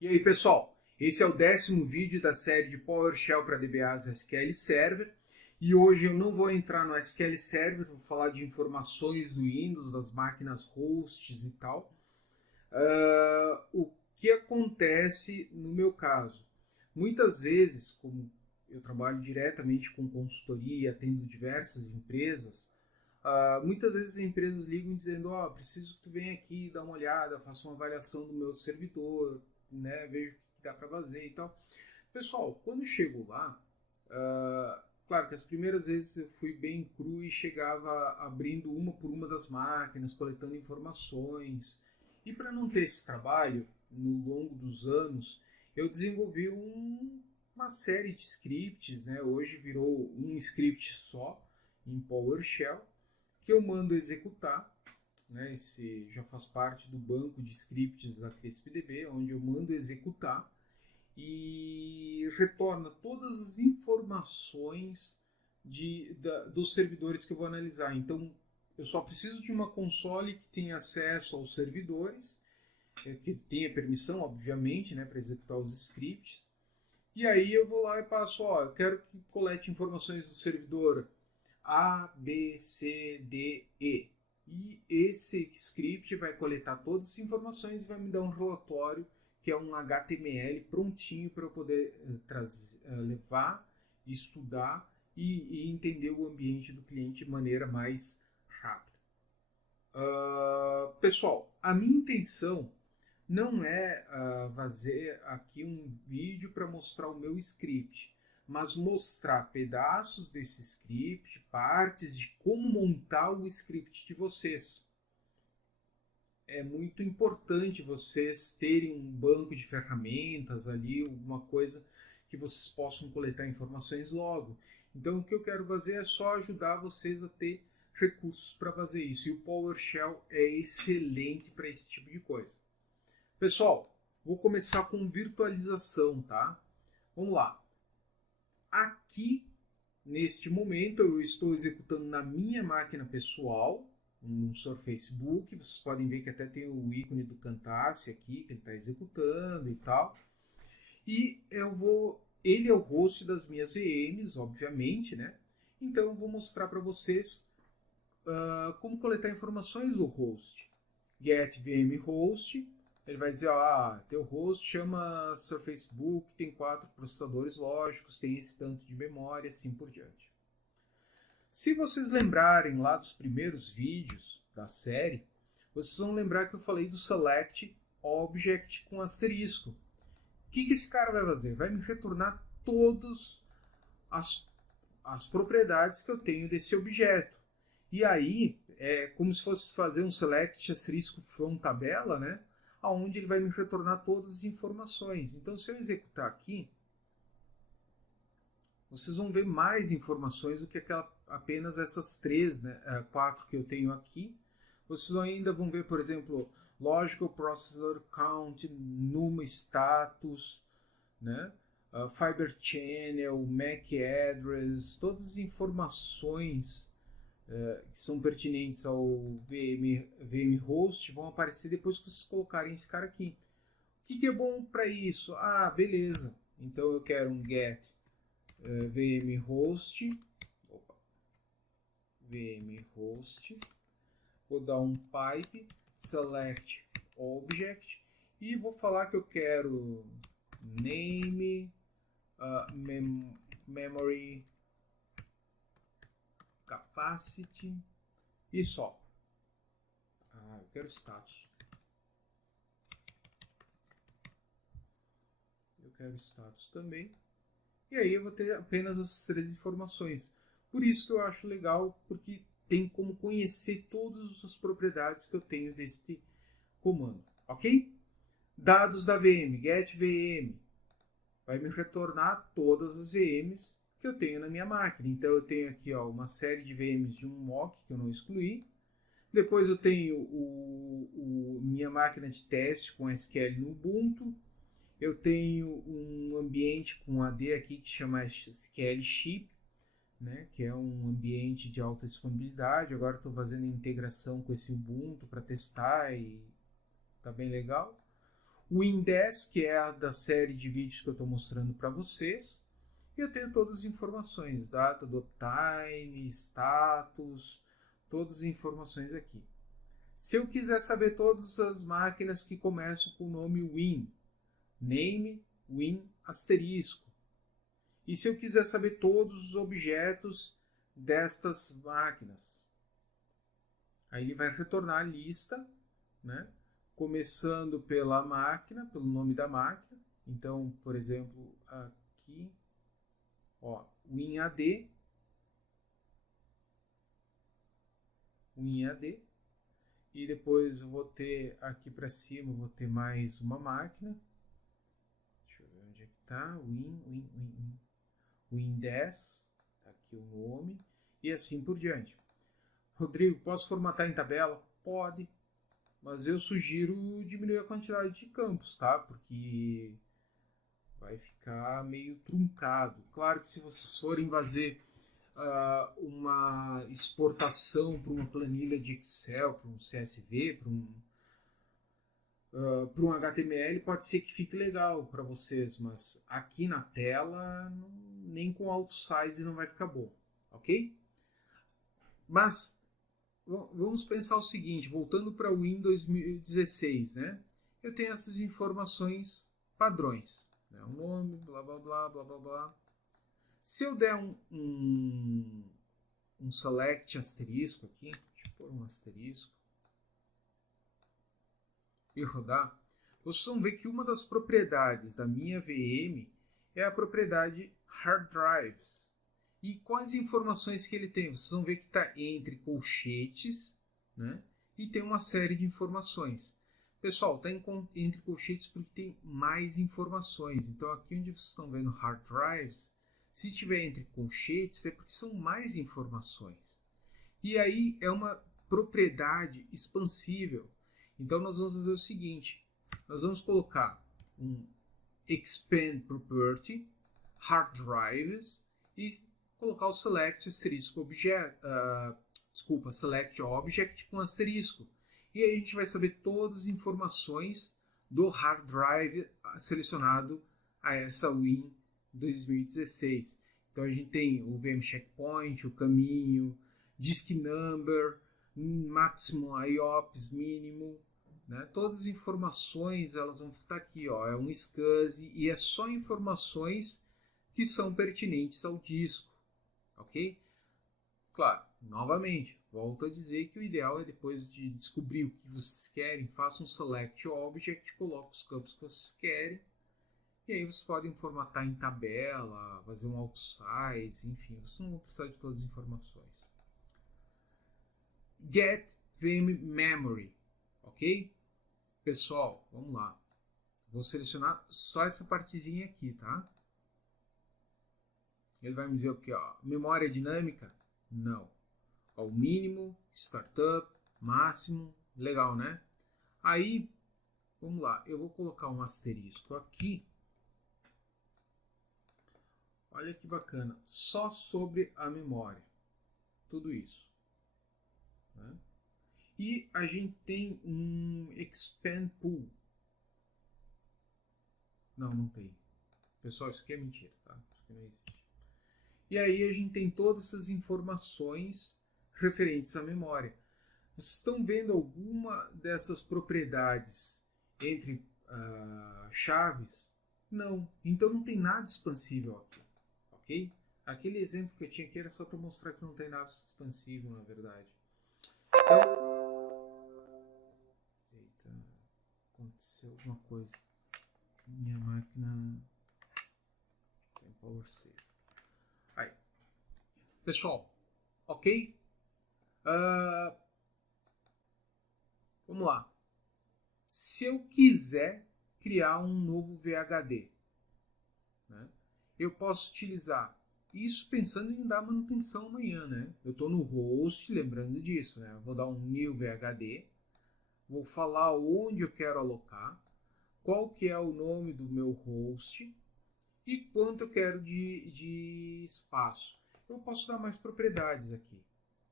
E aí, pessoal, esse é o 10º vídeo da série de PowerShell para DBAs SQL Server. E hoje eu não vou entrar no SQL Server, vou falar de informações do Windows, das máquinas hosts e tal. O que acontece no meu caso? Muitas vezes, como eu trabalho diretamente com consultoria, atendo diversas empresas, muitas vezes as empresas ligam dizendo, preciso que tu venha aqui, dar uma olhada, faça uma avaliação do meu servidor, né, vejo o que dá para fazer e tal. Pessoal, quando eu chego lá, claro que as primeiras vezes eu fui bem cru e chegava abrindo uma por uma das máquinas, coletando informações. E para não ter esse trabalho, no longo dos anos, eu desenvolvi uma série de scripts, né? Hoje virou um script só em PowerShell, que eu mando executar, né? Esse já faz parte do banco de scripts da CrispDB, onde eu mando executar e retorna todas as informações dos servidores que eu vou analisar. Então, eu só preciso de uma console que tenha acesso aos servidores, que tenha permissão, obviamente, né, para executar os scripts. E aí eu vou lá e passo, eu quero que colete informações do servidor A, B, C, D, E. E esse script vai coletar todas as informações e vai me dar um relatório que é um HTML prontinho para eu poder levar, estudar e entender o ambiente do cliente de maneira mais rápida. Pessoal, a minha intenção não é fazer aqui um vídeo para mostrar o meu script, mas mostrar pedaços desse script, partes de como montar o script de vocês. É muito importante vocês terem um banco de ferramentas ali, alguma coisa que vocês possam coletar informações logo. Então o que eu quero fazer é só ajudar vocês a ter recursos para fazer isso. E o PowerShell é excelente para esse tipo de coisa. Pessoal, vou começar com virtualização, tá? Vamos lá. Aqui, neste momento, eu estou executando na minha máquina pessoal, um Surface Book. Vocês podem ver que até tem o ícone do Camtasia aqui, que ele está executando e tal. E ele é o host das minhas VMs, obviamente, né? Então eu vou mostrar para vocês como coletar informações do host. Get VM host. Ele vai dizer, teu host chama Surface Book, tem 4 processadores lógicos, tem esse tanto de memória, assim por diante. Se vocês lembrarem lá dos primeiros vídeos da série, vocês vão lembrar que eu falei do Select Object com asterisco. O que esse cara vai fazer? Vai me retornar todas as propriedades que eu tenho desse objeto. E aí, é como se fosse fazer um select asterisco from tabela, né? Onde ele vai me retornar todas as informações. Então, se eu executar aqui, vocês vão ver mais informações do que apenas essas 3, né, 4 que eu tenho aqui. Vocês ainda vão ver, por exemplo, Logical Processor Count, NUMA Status, né? Fiber Channel, MAC Address, todas as informações que são pertinentes ao VM host vão aparecer depois que vocês colocarem esse cara aqui. O que é bom para isso? Beleza. Então eu quero um get VM host. VM host. Vou dar um pipe select object e vou falar que eu quero name memory capacity e só. Eu quero status. Eu quero status também. E aí eu vou ter apenas as 3 informações. Por isso que eu acho legal, porque tem como conhecer todas as propriedades que eu tenho deste comando. Ok? Dados da VM, get VM. Vai me retornar todas as VMs que eu tenho na minha máquina. Então eu tenho aqui uma série de VMs de um mock que eu não excluí. Depois eu tenho minha máquina de teste com SQL no Ubuntu. Eu tenho um ambiente com AD aqui que chama SQL Chip, né, que é um ambiente de alta disponibilidade. Agora estou fazendo integração com esse Ubuntu para testar e está bem legal. o Win10, que é a da série de vídeos que eu estou mostrando para vocês. E eu tenho todas as informações, data do uptime, status, todas as informações aqui. Se eu quiser saber todas as máquinas que começam com o nome Win, name, Win, asterisco. E se eu quiser saber todos os objetos destas máquinas, aí ele vai retornar a lista, né? Começando pela máquina, pelo nome da máquina. Então, por exemplo, aqui, ó, WinAD, WinAD, e depois eu vou ter aqui para cima, eu vou ter mais uma máquina. Deixa eu ver onde é que está, Win10, tá aqui o nome, e assim por diante. Rodrigo, posso formatar em tabela? Pode, mas eu sugiro diminuir a quantidade de campos, tá? Porque vai ficar meio truncado. Claro que se vocês forem fazer uma exportação para uma planilha de Excel, para um CSV, para um HTML, pode ser que fique legal para vocês, mas aqui na tela nem com auto size não vai ficar bom, ok? Mas vamos pensar o seguinte, voltando para o Windows 2016, né? Eu tenho essas informações padrões, né? O nome, blá blá blá blá blá blá. Se eu der um select asterisco aqui, deixa eu pôr um asterisco e rodar, vocês vão ver que uma das propriedades da minha VM é a propriedade hard drives. E quais informações que ele tem? Vocês vão ver que está entre colchetes, né? E tem uma série de informações. Pessoal, está entre colchetes porque tem mais informações. Então aqui onde vocês estão vendo hard drives, se tiver entre colchetes é porque são mais informações. E aí é uma propriedade expansível. Então nós vamos fazer o seguinte, nós vamos colocar um expand property, hard drives, e colocar o select asterisco object, select object com asterisco. E aí a gente vai saber todas as informações do hard drive selecionado a essa Win 2016. Então a gente tem o VM checkpoint, o caminho, disk number, maximum IOPS mínimo, né? Todas as informações elas vão estar aqui, ó, é um SCSI e é só informações que são pertinentes ao disco. Ok? Claro, novamente, volto a dizer que o ideal é depois de descobrir o que vocês querem, faça um select object, coloque os campos que vocês querem, e aí vocês podem formatar em tabela, fazer um auto size, enfim, vocês não vão precisar de todas as informações. Get VM memory, ok? Pessoal, vamos lá. Vou selecionar só essa partezinha aqui, tá? Ele vai me dizer o que? Memória dinâmica? Não. Ó, o mínimo, startup, máximo, legal, né? Aí, vamos lá, eu vou colocar um asterisco aqui. Olha que bacana, só sobre a memória, tudo isso. Né? E a gente tem um expand pool. Não, não tem. Pessoal, isso aqui é mentira, tá? Isso aqui não existe. E aí a gente tem todas essas informações referentes à memória. Vocês estão vendo alguma dessas propriedades entre chaves? Não. Então não tem nada expansível aqui. Ok? Aquele exemplo que eu tinha aqui era só para mostrar que não tem nada expansível, na verdade. Então... Eita, aconteceu alguma coisa. Minha máquina tem power save. Aí. Pessoal, ok? Vamos lá. Se eu quiser criar um novo VHD, né, eu posso utilizar isso pensando em dar manutenção amanhã, né? Eu estou no host, lembrando disso, né? Eu vou dar um new VHD, vou falar onde eu quero alocar, qual que é o nome do meu host e quanto eu quero de espaço. Eu posso dar mais propriedades aqui,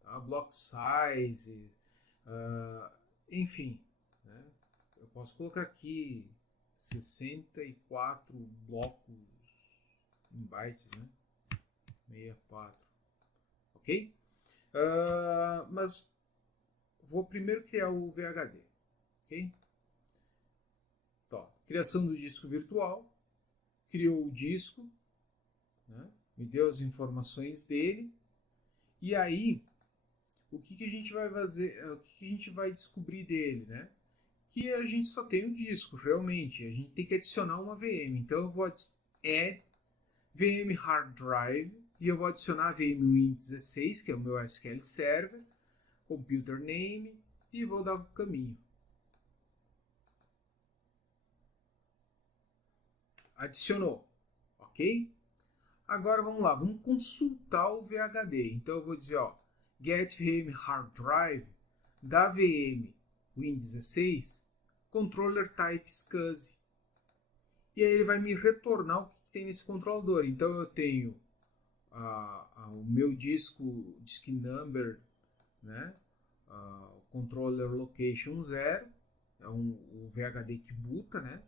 tá? Block size, enfim, né? Eu posso colocar aqui 64 blocos em bytes, né? 64, ok? Mas vou primeiro criar o VHD, ok? Então, criação do disco virtual, criou o disco, né? Me deu as informações dele, e aí o que a gente vai fazer, o que a gente vai descobrir dele, né? Que a gente só tem o disco, realmente, a gente tem que adicionar uma VM, então eu vou add VM hard drive, e eu vou adicionar a VM Win16, que é o meu SQL Server, computer name, e vou dar o caminho. Adicionou, ok? Agora vamos lá, vamos consultar o VHD. Então eu vou dizer, ó, get VM hard drive da VM Win16 controller type SCSI. E aí ele vai me retornar o que tem nesse controlador. Então eu tenho o meu disk number, né? O controller location 0, é o VHD que boota, né?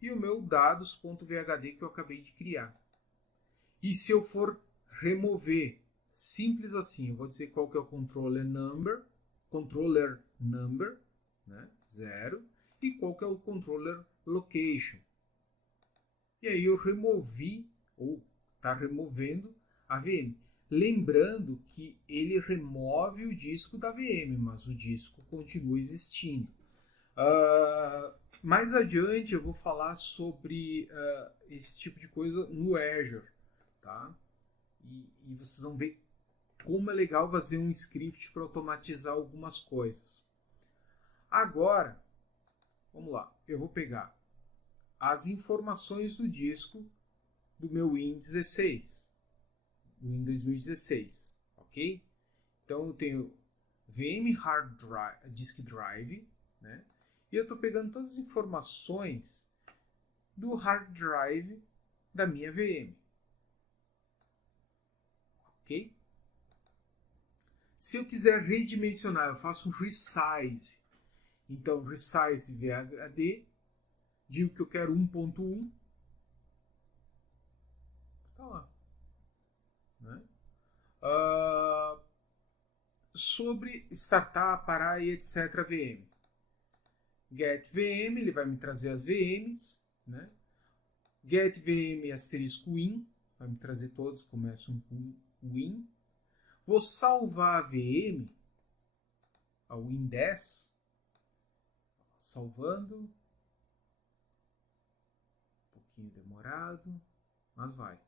E o meu dados.vhd que eu acabei de criar. E se eu for remover, simples assim, eu vou dizer qual que é o controller number, né? 0, e qual que é o controller location. E aí eu removi, ou está removendo a VM. Lembrando que ele remove o disco da VM, mas o disco continua existindo. Mais adiante eu vou falar sobre esse tipo de coisa no Azure, tá? E vocês vão ver como é legal fazer um script para automatizar algumas coisas. Agora, vamos lá, eu vou pegar as informações do disco do meu Win16, do Win 2016, ok? Então eu tenho VM Hard Drive, Disk Drive, né? E eu estou pegando todas as informações do hard drive da minha VM, ok? Se eu quiser redimensionar, eu faço um resize. Então, resize VHD, digo que eu quero 1.1, tá lá, né? Sobre startup, parar e etc. VM. Get VM, ele vai me trazer as VMs, né? Get VM asterisco win, vai me trazer todos, começam com win. Vou salvar a VM, a Win10, salvando, um pouquinho demorado, mas vai.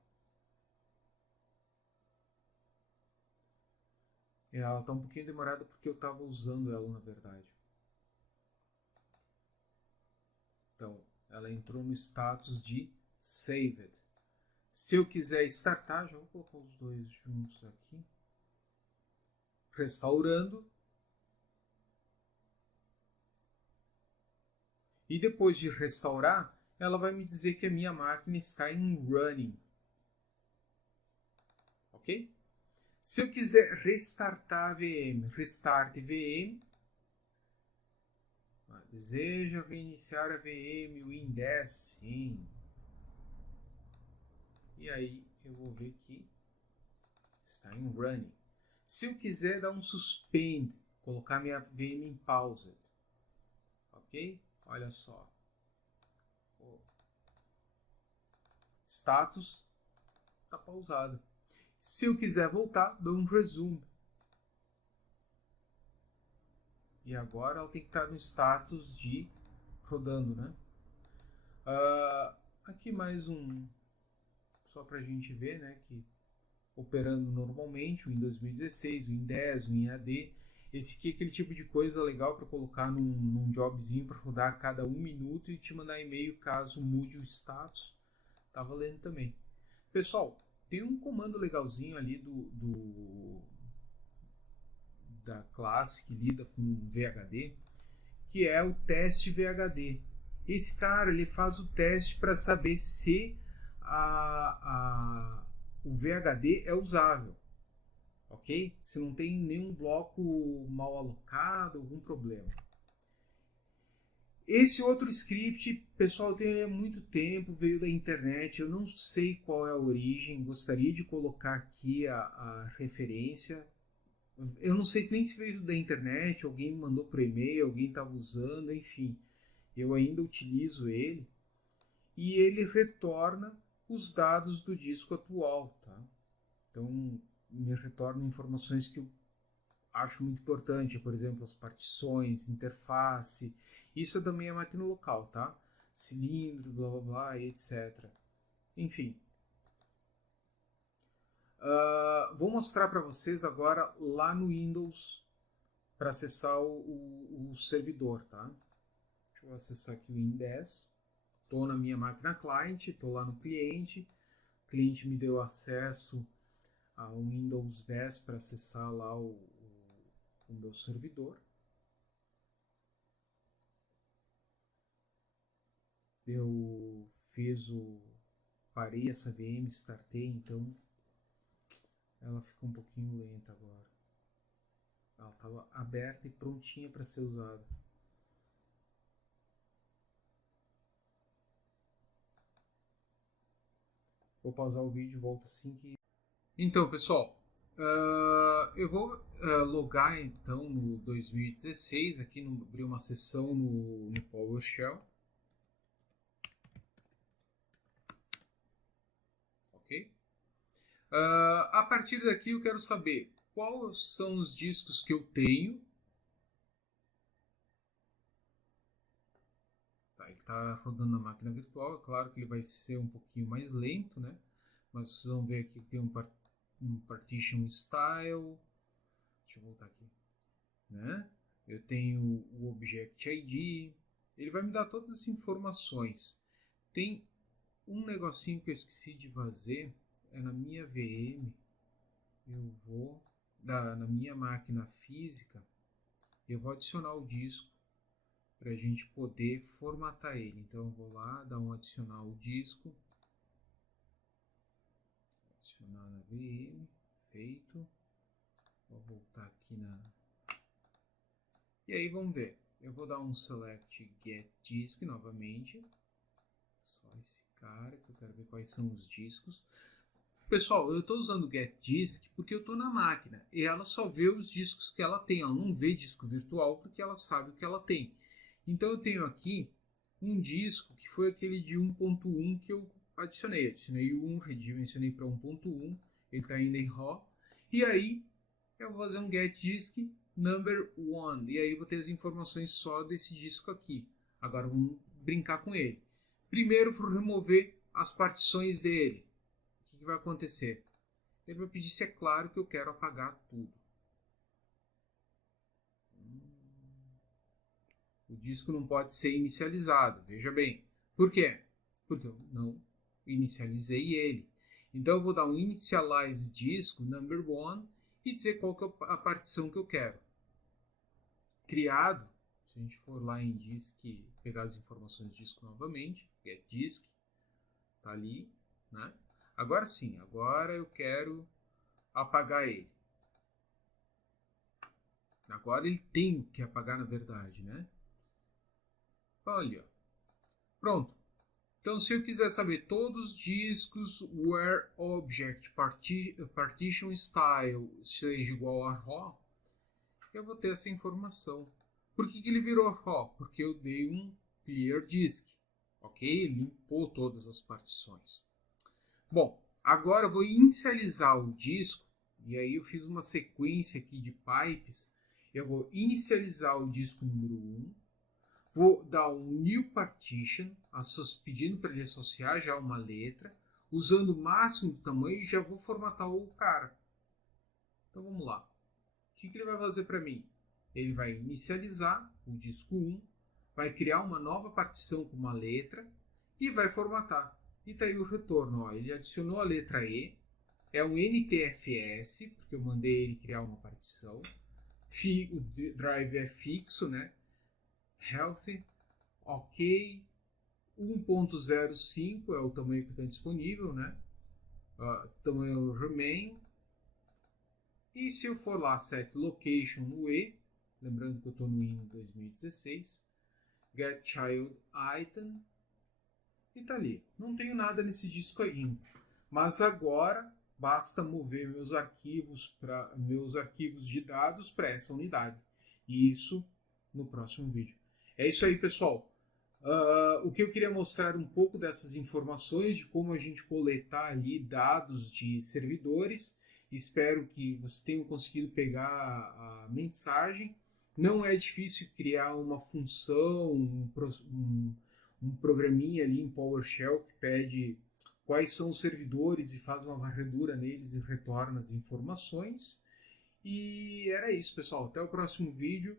Ela está um pouquinho demorada porque eu estava usando ela na verdade. Então, ela entrou no status de Saved. Se eu quiser startar, já vou colocar os dois juntos aqui. Restaurando. E depois de restaurar, ela vai me dizer que a minha máquina está em running. Ok? Se eu quiser restartar a VM, restart VM. Deseja reiniciar a VM Win10, sim. E aí eu vou ver que está em running. Se eu quiser dar um suspend, colocar minha VM em paused, ok? Olha só. Status está pausado. Se eu quiser voltar, dou um resume. E agora ela tem que estar no status de rodando, né? Aqui mais um, só para a gente ver, né? Que operando normalmente, o Windows 2016, o Win10, o WinAD. Esse aqui é aquele tipo de coisa legal para colocar num jobzinho para rodar a cada 1 minuto e te mandar e-mail caso mude o status. Tá valendo também. Pessoal, tem um comando legalzinho ali da classe que lida com VHD, que é o teste VHD. Esse cara ele faz o teste para saber se o VHD é usável, ok? Se não tem nenhum bloco mal alocado, algum problema. Esse outro script, pessoal, tem ele há muito tempo, veio da internet, eu não sei qual é a origem, gostaria de colocar aqui a referência. Eu não sei nem se veio da internet, alguém me mandou por e-mail, alguém estava usando, enfim. Eu ainda utilizo ele e ele retorna os dados do disco atual, tá? Então, me retorna informações que eu acho muito importante, por exemplo, as partições, interface. Isso é da minha máquina local, tá? Cilindro, blá blá blá, etc. Enfim, vou mostrar para vocês agora lá no Windows para acessar o servidor, tá? Deixa eu acessar aqui o Win10. Estou na minha máquina cliente, estou lá no cliente. O cliente me deu acesso ao Windows 10 para acessar lá o meu servidor. Eu parei essa VM, startei, então ela ficou um pouquinho lenta agora. Ela estava aberta e prontinha para ser usada. Vou pausar o vídeo e volto assim que... Então, pessoal, eu vou logar então no 2016, aqui abrir uma sessão no PowerShell. Ok? A partir daqui eu quero saber quais são os discos que eu tenho. Tá, ele está rodando na máquina virtual, é claro que ele vai ser um pouquinho mais lento, né? Mas vocês vão ver aqui que tem um partition style. Deixa eu voltar aqui, né? Eu tenho o object ID. Ele vai me dar todas as informações. Tem um negocinho que eu esqueci de fazer, é na minha VM. Eu vou na minha máquina física, eu vou adicionar o disco para a gente poder formatar ele. Então eu vou lá, dar um adicionar o disco, adicionar na VM, feito. Vou voltar aqui e aí vamos ver. Eu vou dar um select get disk novamente. Só esse cara que eu quero ver quais são os discos. Pessoal, eu estou usando o get disk porque eu estou na máquina e ela só vê os discos que ela tem. Ela não vê disco virtual porque ela sabe o que ela tem. Então eu tenho aqui um disco que foi aquele de 1.1 que eu adicionei. Adicionei o 1, redimensionei para 1.1. Ele está ainda em RAW. E aí eu vou fazer um get disk number 1. E aí vou ter as informações só desse disco aqui. Agora vamos brincar com ele. Primeiro vou remover as partições dele. O que vai acontecer? Ele vai pedir se é claro que eu quero apagar tudo. O disco não pode ser inicializado, veja bem. Por quê? Porque eu não inicializei ele. Então eu vou dar um initialize disco number 1 e dizer qual que é a partição que eu quero. Criado, se a gente for lá em disk, pegar as informações do disco novamente, get disk, tá ali, né? Agora sim, agora eu quero apagar ele. Agora ele tem que apagar na verdade, né? Olha, pronto. Então, se eu quiser saber todos os discos where object partition style seja igual a RAW, eu vou ter essa informação. Por que ele virou RAW? Porque eu dei um clear disk, ok? Limpou todas as partições. Bom, agora eu vou inicializar o disco, e aí eu fiz uma sequência aqui de pipes. Eu vou inicializar o disco número 1, vou dar um new partition, pedindo para ele associar já uma letra, usando o máximo do tamanho e já vou formatar o cara. Então vamos lá. O que ele vai fazer para mim? Ele vai inicializar o disco 1, vai criar uma nova partição com uma letra e vai formatar. E está aí o retorno. Ó. Ele adicionou a letra E, é um NTFS, porque eu mandei ele criar uma partição. O drive é fixo, né? Healthy, ok, 1.05 é o tamanho que está disponível, né? Tamanho remain. E se eu for lá set location no E, lembrando que eu estou no IN 2016, get child item e tá ali. Não tenho nada nesse disco ainda, mas agora basta mover meus arquivos de dados para essa unidade. E isso no próximo vídeo. É isso aí, pessoal. O que eu queria mostrar um pouco dessas informações de como a gente coletar ali dados de servidores. Espero que vocês tenham conseguido pegar a mensagem. Não é difícil criar uma função, um programinha ali em PowerShell que pede quais são os servidores e faz uma varredura neles e retorna as informações. E era isso, pessoal. Até o próximo vídeo.